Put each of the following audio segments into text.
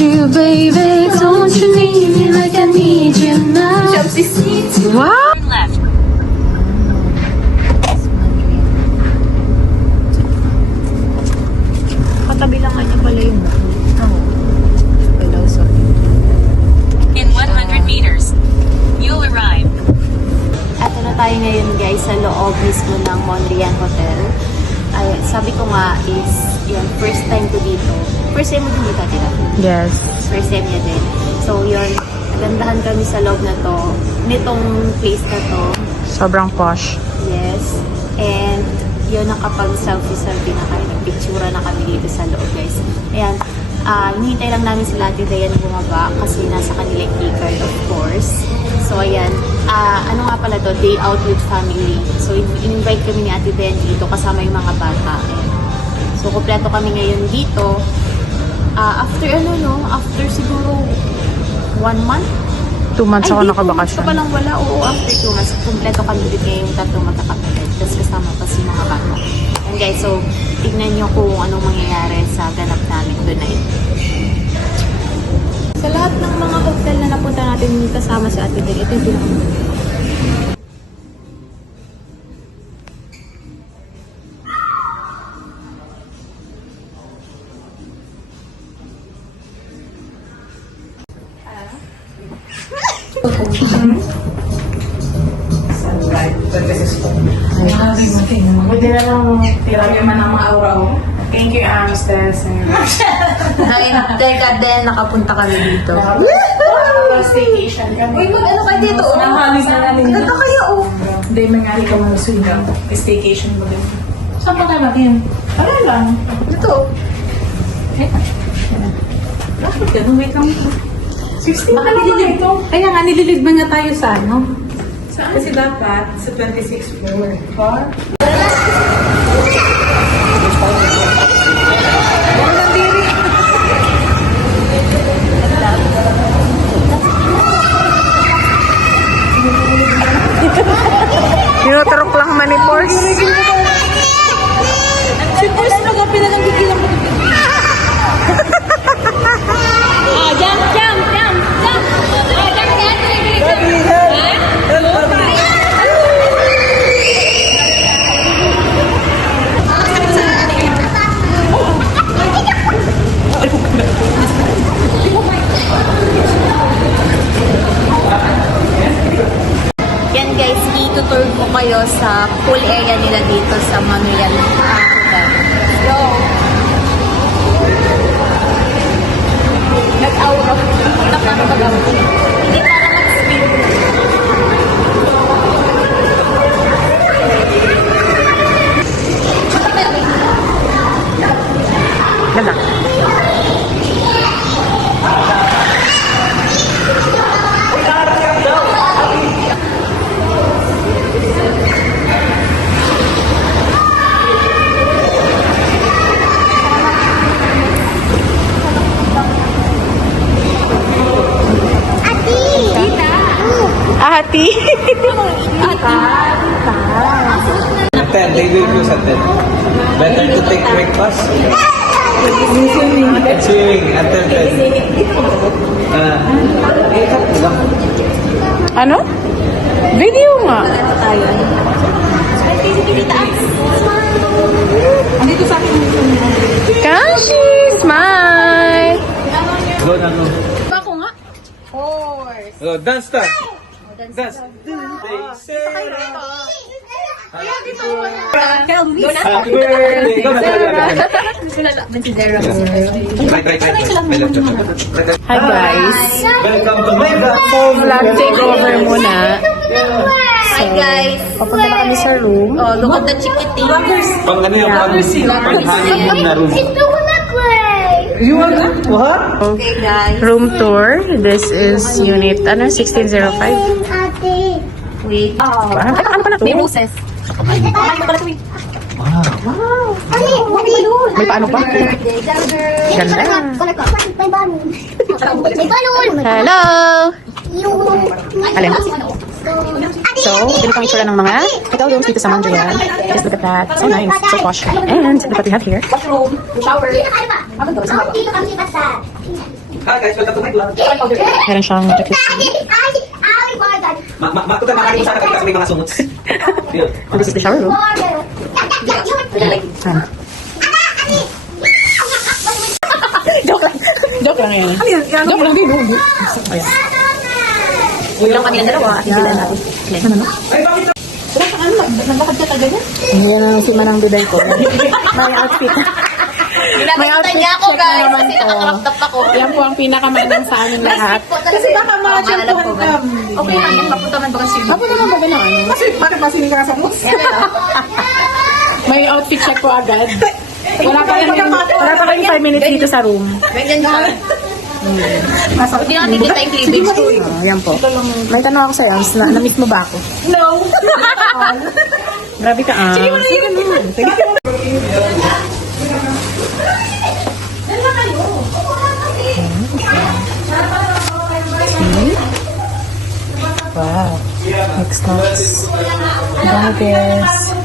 you, baby. Don't you need me like I need you now? Wow! Left. Katabi lang niya pala yung Hello, sorry. In 100 meters, you'll arrive. Eto na tayo ngayon guys sa loob mismo ng Mondrian Hotel. Ay, sabi ko nga is, yun, first time ko dito. First time mo din dito, tira? Yes. First time niya din. So yun, nagandahan kami sa loob na to, nitong place na to. Sobrang posh. Yes. And yun, nakapag-selfie-selfie na kami. Nagpictura na kami dito sa loob guys. Ayan. Hinihintay lang namin sila Ate Dayan bumaba kasi nasa kanilang keycard of course. So ayan, ano nga pala to, day out with family. So in-invite kami ni Ate Dayan dito kasama yung mga bata. Ayan. So kompleto kami ngayon dito. After siguro 1 month? 2 months ako nakabakasyon. Ay, palang wala. Oo, after 2 months. Kompleto kami dito ngayong tatlong magkakapatid. Tapos kasama pa si mga bata. And guys, so, tignan nyo kung anong mangyayari sa ganap namin tonight. Sa lahat ng mga hotel na napunta natin kasama si Ate Del, ito yung pinaka. Pwede na lang tiramin man ang mga aura ko. Thank you, Amstes. Teka din, nakapunta kami dito. Staycation kami. Uy, ano kayo dito? Nahalis na natin. Ito kayo, oh. Hindi, mangyari ka mga swing. Staycation mo din. Saan pa tayo natin? Ano lang? Ito. Bakit ganun? Wait lang. 16 Baka na nililid ito. Kaya nga, nililid ba niya tayo sa ano? Saan? Kasi dapat sa 26th floor. Car? Tinuturok lang man ni Force. Si Force nag-apila ng gigilang mo. Yan guys, itutur ko kayo sa pool area nila dito sa Mondrian Hotel. Go! Nag-aura. Hindi para mag-swim. Ganda. Ati. Hotel, they will use hotel. Better to take breakfast. Swimming until 10. Ano? Video nga. Andito sa akin. Kashi, smile. Go na, go. Ako nga. Go, dance ta. Dance. They say Happy birthday. Go na, Hi guys. Welcome to my platform. Vlog takeover muna. Hi guys! Papunta na kami sa room. Oh, look at the chickadee. Pang ano yung pang-honeymoon na room. You want what? Okay guys. Room tour. This is unit, 1605. Wait. Ano pa na to? May roses. May paano pa? Ganda. Hello! Alin? So, dito pang itsura ng mga hotel rooms dito sa Mondrian. Just look at that. So nice. So posh. And look what we have here. Hi guys, welcome to my vlog. Meron siyang jacket. Makutan makakain mo sana kasi may mga sumuts. Yun. And this is the shower room. Joke lang. Joke lang yan. Joke lang din. Ayan. Ilang kami ng dalawa at hindi lang natin. Ayan ang si Manang Duday ko. May outfit. May outfit niya ako, check na guys, naman kasi po. nakakrop ako. Yan po ang pinakamanang sa amin lahat. Kasi baka ma-champuhan ka. Okay lang, yung papunta man ba kasi? Ako naman ba na ano? Kasi bakit masinig ka sa mus? May outfit check po agad. Wala pa kayong 5 minutes dito sa room. Ganyan ka. Hindi natin kita yung cleavage ko. Yan po. May tanong ako sa'yo. Na-miss mo ba ako? No. Grabe ka ah. Sige naman. Sige. Wow. Next nuts. Bagets.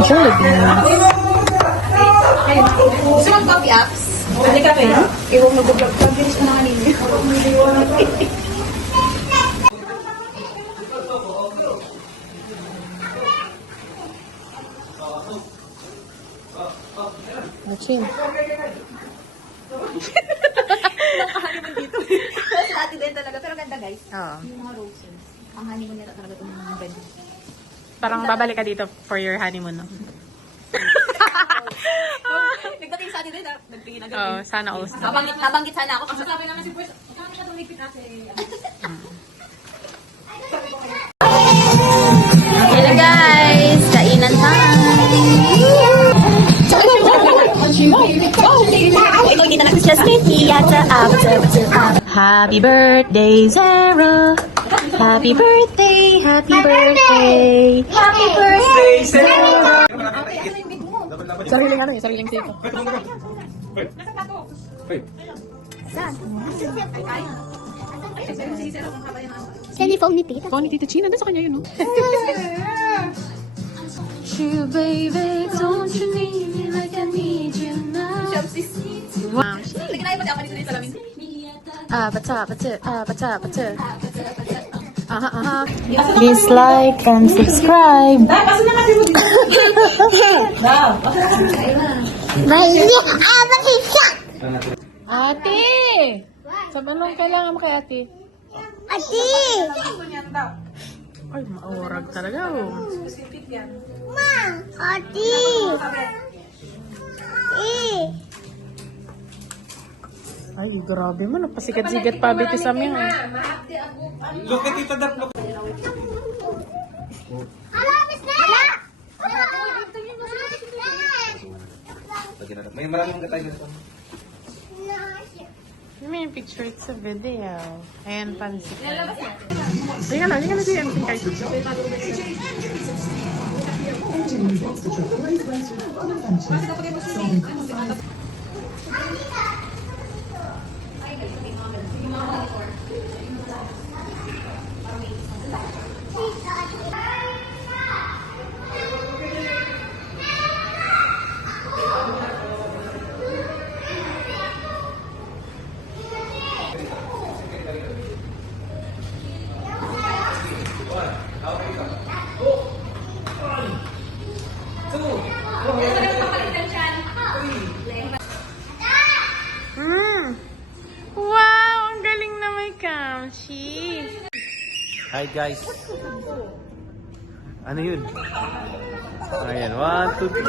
Sure, Gusto mo coffee apps? Hindi ka pera? Iwag mag-vlog ka. Bilis mo na kanina. Machin. Kasi dati din talaga. Pero ganda guys. Oo. Yung mga roses. Ang honeymoon nila talaga itong mga bed. Parang babalik ka dito for your honeymoon, no? Nagdating sa atin din, nagtingin agad. Oo, sana all. Nabanggit sana ako kasi sabi naman si Bruce, kami siya tumigpit natin. Hello guys! Kainan time! Ito kita na siya Smithy yata after. Happy birthday, Zara! Happy birthday! Happy birthday! Happy birthday! Sariling ano yun? Sariling tito. Telephone ni Tita. Phone ni Tita China. Doon sa kanya yun, no? You baby, don't you need me like I need you now? Wow. Please like and subscribe. Ate! Sabanong kailangan mo kay ate? Ay, maurag talaga. Oh. Ay, grabe mo. Napasikat-sikat pa biti sa mga. Look at Tita Dap, look. May maraming gatay dito. May picture sa video. Ayan, pansit. Sige na siya. Yung kahit Wow! Ang galing na may kamshi. Hi guys. Ano yun? Ayan, 1, 2, 3.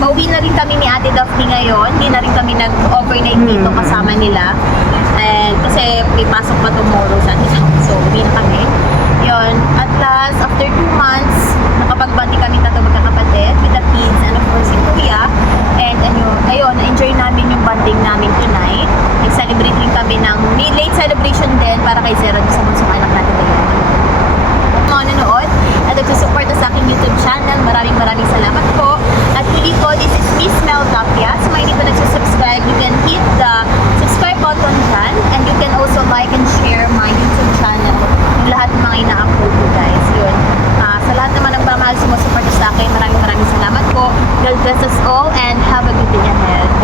Pauwi na rin kami ni Ate Daphne ngayon. Hindi na rin kami nag-overnight dito kasama nila. And kasi may pasok pa tomorrow sa atin. So, uwi na kami. Yun. At last, after 2 months, nakapag-bandi kami tatlo magkakapatid with the kids and of course si Kuya. And ayun, na-enjoy namin yung banding namin tonight. Nag-celebrate rin kami ng may late celebration din para kay Zara sa mga anak natin ngayon. Mga nanood at nagsusupport sa aking YouTube channel. Maraming salamat po. At huli ina-upload ko guys. Yun. Sa lahat naman ng pamahal sumusuporta sa akin, maraming salamat po. God bless us all and have a good day ahead.